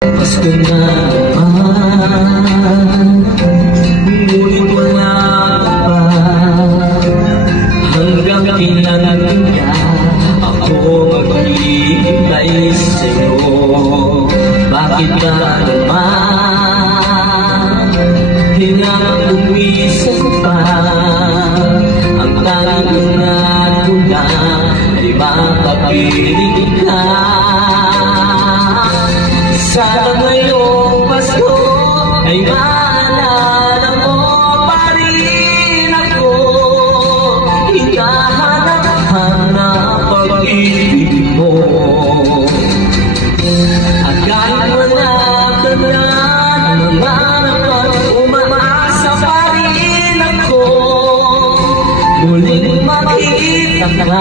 Pasko na naman, ngunit wala ka pa. Hanggang kailan ka ako maghihintay sa'yo? Bakit ka naman hinang-uwisan pa? Ang tanging na ko na ay makapiling ka. Sana ngayong Pasko ay maalala mo pa rin ako. Hinahanap-hanap pag-ibig mo. At kahit wala ka na nanganap at umaasa pa rin ako, muling makita ka.